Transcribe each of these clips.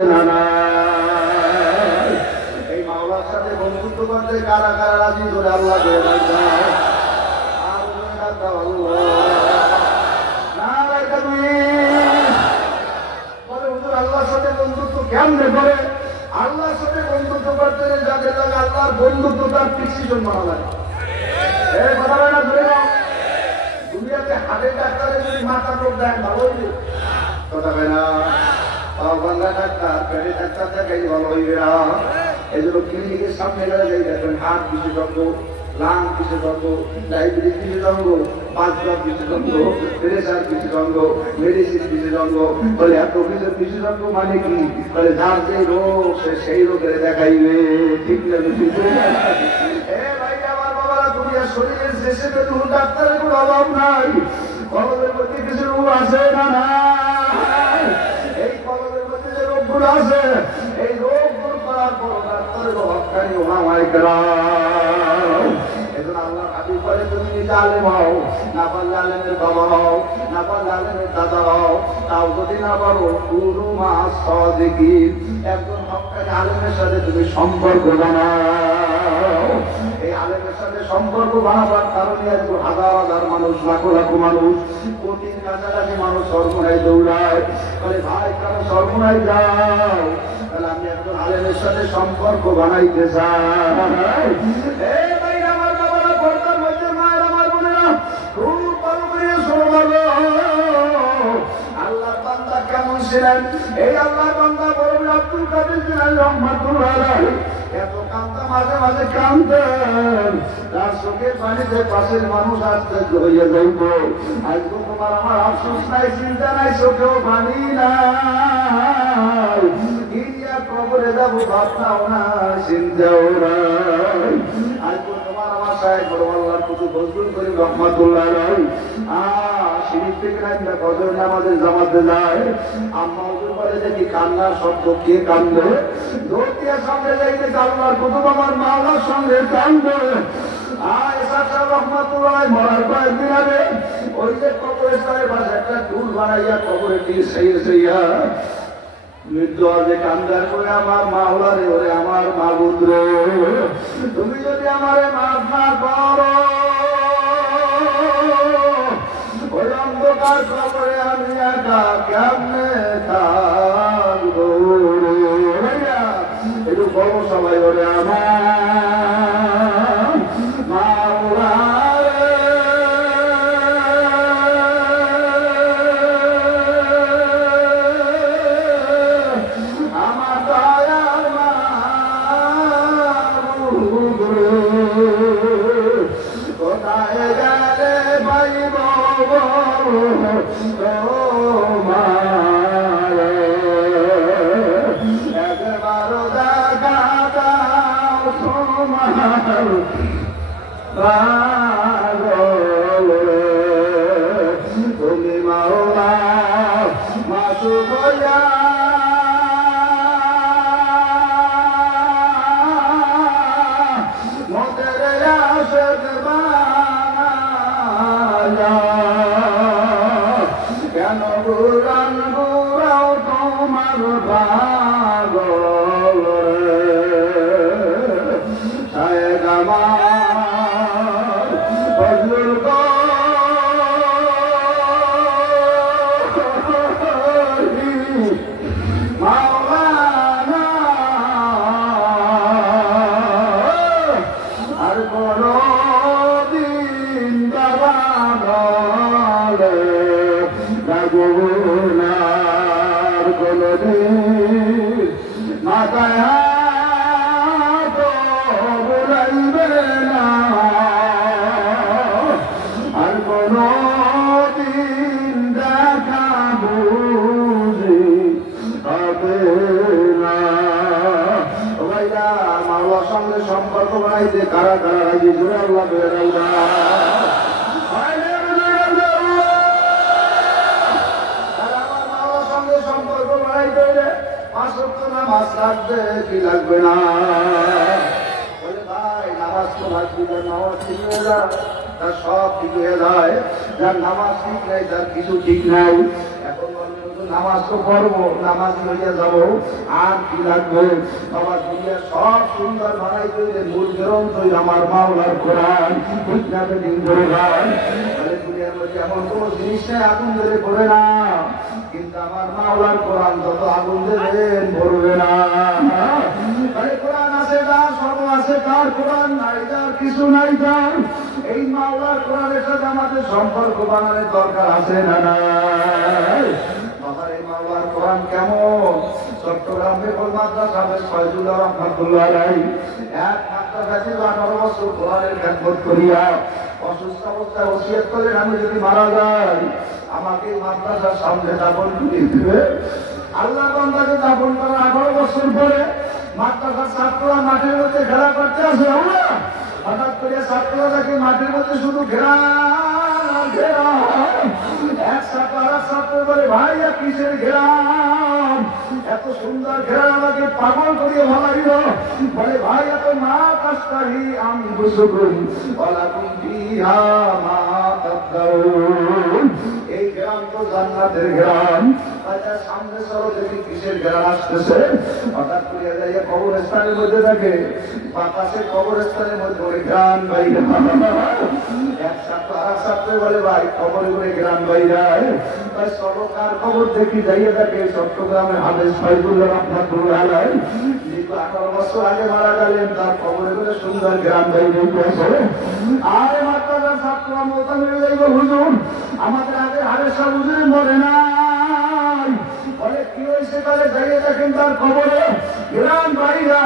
এই মাওলার সাথে বন্ধুত্ব করতে কারা কারা রাজি করে আল্লাহ আল্লাহর সাথে বন্ধুত্ব কেমনে করে? আল্লাহর সাথে বন্ধুত্ব করতে যাদের লাগে আল্লাহর বন্ধুত্ব তার প্রিসিশন মানা লাগে। এই কথা বলে না, ধরে নাও দুনিয়াতে হাটের ডাক্তারে যদি মাথা রোগ দেয় ভালো হইবে, কথা হয় না। বাংলা ডাক্তার পেটে ডাক্তার দেখাই ভালো হইবে না। এই জন্য ক্লিনিকের সামনে গেলে দেখবেন হার্ট বিশেষজ্ঞ, লাং বিশেষজ্ঞ, ডায়াবেটিস বিশেষজ্ঞ, বাথরুম বিশেষজ্ঞ, প্রেসার বিশেষজ্ঞ, মেডিসিন বিশেষজ্ঞ, বলে এত কিছু বিশেষজ্ঞ মানে কি? বলে যার যে রোগ সে সেই রোগের দেখাইবে। ঠিক না? আমার বাবারা, দুনিয়ার শরীরের শেষে তো ডাক্তারের কোনো অভাব নাই। কলমের মধ্যে কিছু রোগ আছে না? না, এই কলমের মধ্যে যে রোগগুলো আছে এই রোগ দূর করার পর ডাক্তারের হকানি ওমামাই করাও। এখন আল্লাহ হাবিব বলে, তুমি নিজে আলেম হও, না পারলে আলেমের বাবা হও, না পারলে আলেমের দাদা হও, তাও যদি না পারো গুরু মা সদিকি একজন হকানি আলেমের সাথে তুমি সম্পর্ক বানাও। এই আলেমের সাথে সম্পর্ক বানাবার কারণে একটু হাজার হাজার মানুষ, লাখো লাখো মানুষ, কোটির কাছাকাছি মানুষ সর্বনায় দৌড়ায়। বলে ভাই কেন সর্বনায় যাও? তাহলে আমি একজন আলেমের সাথে সম্পর্ক বানাইতে চাই। এই ভাই আমার বাবারা, পর্দার মধ্যে মায়ের আমার বোনেরা, খুব ভালো করে শোনো। আল্লাহর বান্দা কেমন ছিলেন? এই আল্লাহর বান্দা বড় আব্দুল কাদের ছিলেন রহমাতুল্লাহ আলাইহি। এত কান্দা, মাঝে মাঝে কান্দেন, তার চোখের পানিতে পাশের মানুষ আসতে হইয়া যাইব। আজকে তোমার আমার আফসোস নাই, চিন্তা নাই, চোখেও পানি নাই, গিরিয়া কবরে যাবো ভাবনাও না, চিন্তাও নাই। আজকে তোমার আমার সাহেব বড় আল্লাহর প্রতি বজরুল করিম রহমাতুল্লাহ আলাইহি সিঁড়ি থেকে নাইবা ফজর নামাজে জামাতে যায়। আম্মা হুজুর বলে, দেখি কান্নার শব্দ, কে কান্দে? দৌড় দিয়ে সামনে যাইতে আল্লাহর প্রথম আমার মাওলার সঙ্গে কান্দে। মরার কয়েকদিন আগে ওই যে কবরস্থানের পাশে একটা টুল বানাইয়া কবরে দিয়ে সেইয়া মৃত্যু আজে কান্দার করে, আমার মাওলা রে, ওরে আমার মাবুদ রে, তুমি যদি আমারে মাফ না করো, ওই অন্ধকার কবরে আমি একা কেমনে থাকবো? একটু বড় সবাই, ওরে আমার মাওলা রে, আমার দয়ার মাবুদ রে, কোথায় গেলে পাইব তোমারে? একবার দেখা দাও তোমার পাগল রে, তুমি মাওলা মাসুক হইয়া মোদের আশিক বানায়া, কেন বুরান বুড়াও তোমার পাগল রে? শায়েখ আমার ফজলুল করি মাওলানা, আর কোনদিন বাবা বলে গুনার কোনদিন মাথায় হাত বুলাইবে না, আর কোনদিন দেখা বুঝি হবে না। ভাইরা, মাওলার সঙ্গে সম্পর্ক বানাইতে কারা কারা রাজি করে আল্লাহ বেরাইবা? সম্পর্ক বানাইতে পাঁচ ওয়াক্ত নামাজ লাগবে কি লাগবে না? বলে ভাই, নামাজ তো লাগবে, নামাজ ঠিক হয়ে যায়, তার সব ঠিক হয়ে যায়। যার নামাজ ঠিক নাই তার কিছু ঠিক নাই। এখন নামাজ তো পড়বো, নামাজ হইয়া যাবো, আর কি লাগবে বাবা? দুনিয়া সব সুন্দর বানাই তৈরি, মূল গ্রন্থ আমার মাওলার কোরআন। দিন ধরে দুনিয়ার মধ্যে এমন কোন জিনিস নেই আগুন ধরে পড়ে না, কিন্তু আমার মাওলার কোরআন যত আগুন দেবেন পড়বে না। কোরআন আছে তার, সর্ব আছে তার, কোরআন নাই তার, কিছু নাই তার। এই মাওলার কোরআনের সাথে আমাদের সম্পর্ক বানানোর দরকার আছে না নাই? বাবার এই মাওলার কোরআন কেমন? চট্টগ্রাম বেকল মাদ্রাসা ফয়জুল্লাহ রহমাতুল্লাহ আলাইহি এক মাদ্রাসা ছিল, 18 বছর কোরআনের খেদমত করিয়া অসুস্থ অবস্থায় ওসিয়ত করেন, আমি যদি মারা যাই আমাকে মাদ্রাসার সামনে দাফন করে দিবে। আল্লাহ বান্দাকে দাফন করার 18 বছর পরে মাদ্রাসার ছাত্ররা মাঠের মধ্যে খেলা করতে আসে। আল্লাহ হঠাৎ করে ছাত্ররা দেখে মাঠের মধ্যে শুধু ঘেরা ঘেরা, এক ছাত্র আর এক ছাত্র বলে ভাই কিসের ঘেরাম, এত সুন্দর ঘেরা আমাকে পাগল করিয়ে ভালাইল। বলে ভাই এত না কাস্তাহি আমি বুঝুন ওয়ালাকুম ফিহা মা তাদাউন। এই গ্রাম তো জান্নাতের গ্রাম। আচ্ছা সামনে চলো দেখি কিসের গ্রাম আসতেছে। হঠাৎ করে যাইয়া কবরস্থানের মধ্যে থাকে, বাতাসে কবরস্থানের মধ্যে ওই গ্রাম বাইরে। এক ছাত্র আর এক ছাত্র বলে ভাই কবরে করে গ্রাম বাইরে, তাই চলো কার খবর দেখি। যাইয়া থাকে চট্টগ্রামে হাফেজ ফয়জুল্লাহ রহমাতুল্লাহ আলাইহি, দীর্ঘ 18 বছর আগে মারা গেলেন, তার কবরে করে সুন্দর গ্রাম বাইরে গেছে। আর মাদ্রাসার ছাত্ররা মোতাবেক যাইব হুজুর আমাদের আগে হারের সব হুজুর মরে নাই। বলে কি হয়েছে? তাহলে যাইয়ে দেখেন তার খবরে গ্রাম বাইরে,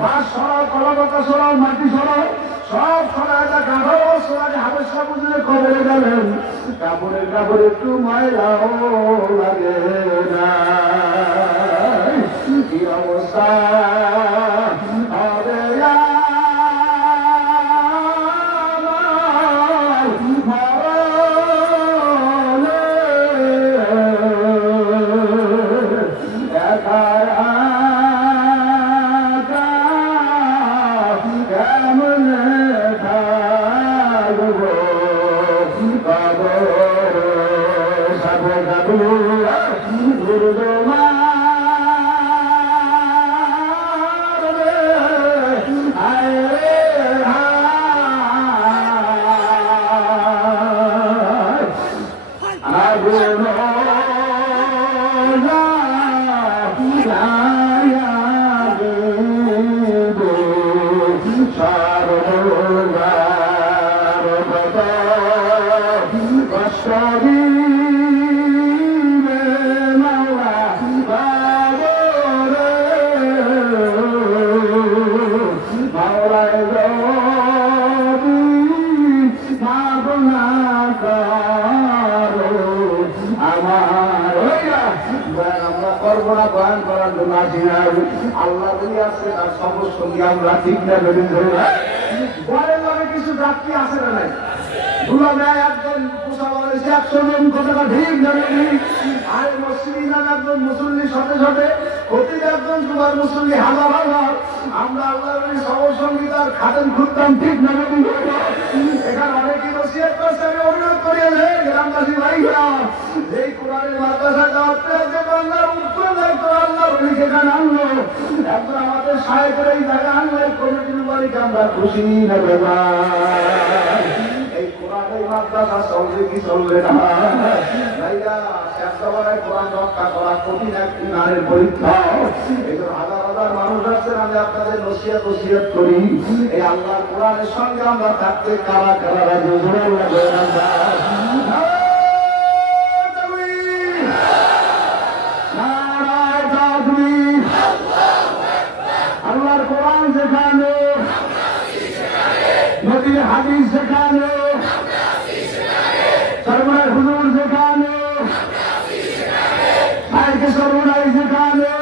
বাস সরাও, কলা পাতা সরাও, মাটি সরাও, সব সরাই দেখ 18 বছর আগে হারের সব হুজুরের খবরে গেলেন। কাপড়ের কাপড় একটু ময়লাও লাগে না। কি অবস্থা হবে আল্লাহ বলি আছে তার সবর সঙ্গে আমরা ঠিক না বেরিয়ে ধরে বলের লগে কিছু যাত্রী আছে না নাই? ধুলা নেয় একজন পোষা বাংলাদেশে 100 জন, কথাটা ঠিক না ঠিক? আর মসজিদ একজন মুসল্লি সাথে সাথে প্রতি একজন তোমার মুসল্লি হাজার হাজার। আমরা আল্লাহ বলি সবর সঙ্গী তার খাতেন খুঁজতাম, ঠিক না ঠিক? এখানে অনেকেই নসিহত করছে, আমি অনুরোধ করিয়ে দেয় গ্রামবাসী ভাইরা, যেই কোরআনের মাদ্রাসা যাওয়াতে আছে বাংলার উত্তর দায়িত্ব আল্লাহ বলি সেখানে আনলো একজন আমাদের সাহায্য করে এই জায়গা আনলো। এই কমিটির বাড়িকে আমরা খুশি না বেলা। এই কোরআনের মাদ্রাসা চলবে কি চলবে না ভাইরা? শেষবারে কোরআন রক্ষা করা কঠিন একটি নারীর পরীক্ষা। এই জন্য হাজার হাজার মানুষ আছেন, আমি আপনাদের নসিহত করি এই আল্লাহ কোরআনের সঙ্গে আমরা থাকতে কারা কারা রাজি আল্লাহর কোরআন যেখানে, নবীর হাদিস যেখানে, সরমার হুজুর যেখানে, সাইকে সরমাই যেখানে,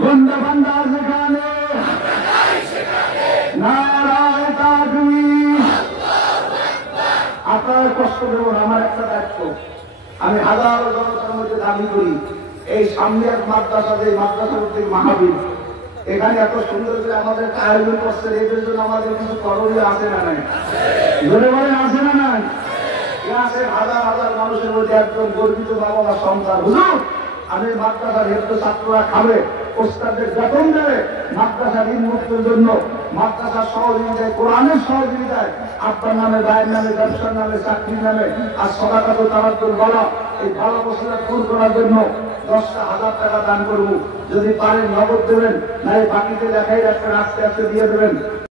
গন্ডা ভান্ডার যেখানে, নারায়ে তাকবীর। আপনারা কষ্ট দেব না, আমার একটা দায়িত্ব। আমি হাজারো জনতার মধ্যে দাবি করি এই সামনে এক মাদ্রাসা, যে মাদ্রাসা কর্তৃক মাহফিল, এখানে এত সুন্দর করে আমাদের আয়োজন করছে, এদের জন্য আমাদের কিছু করণীয় আছে না নাই? জোরে বলেন আছে না নাই? আসেন হাজার হাজার মানুষের মধ্যে একজন গর্বিত বাবা বা সন্তান, হুজুর আমি মাদ্রাসার হেফজ ছাত্ররা খাবে, ওস্তাদের বেতন দেবে, মাদ্রাসার ঋণ মুক্তির জন্য, মাদ্রাসার সহযোগিতায়, কোরআনের সহযোগিতায়, আপনার নামে, ভাইয়ের নামে, ব্যবসার নামে, চাকরির নামে, আর সদাকাত তারাত্তুল বলা, এই ভালো বসিলা পূরণ করার জন্য 10,000 টাকা দান করবো। যদি পারেন নগদ দেবেন, না এই বাকিতে দেখাই রাখবেন, আস্তে আস্তে দিয়ে দেবেন।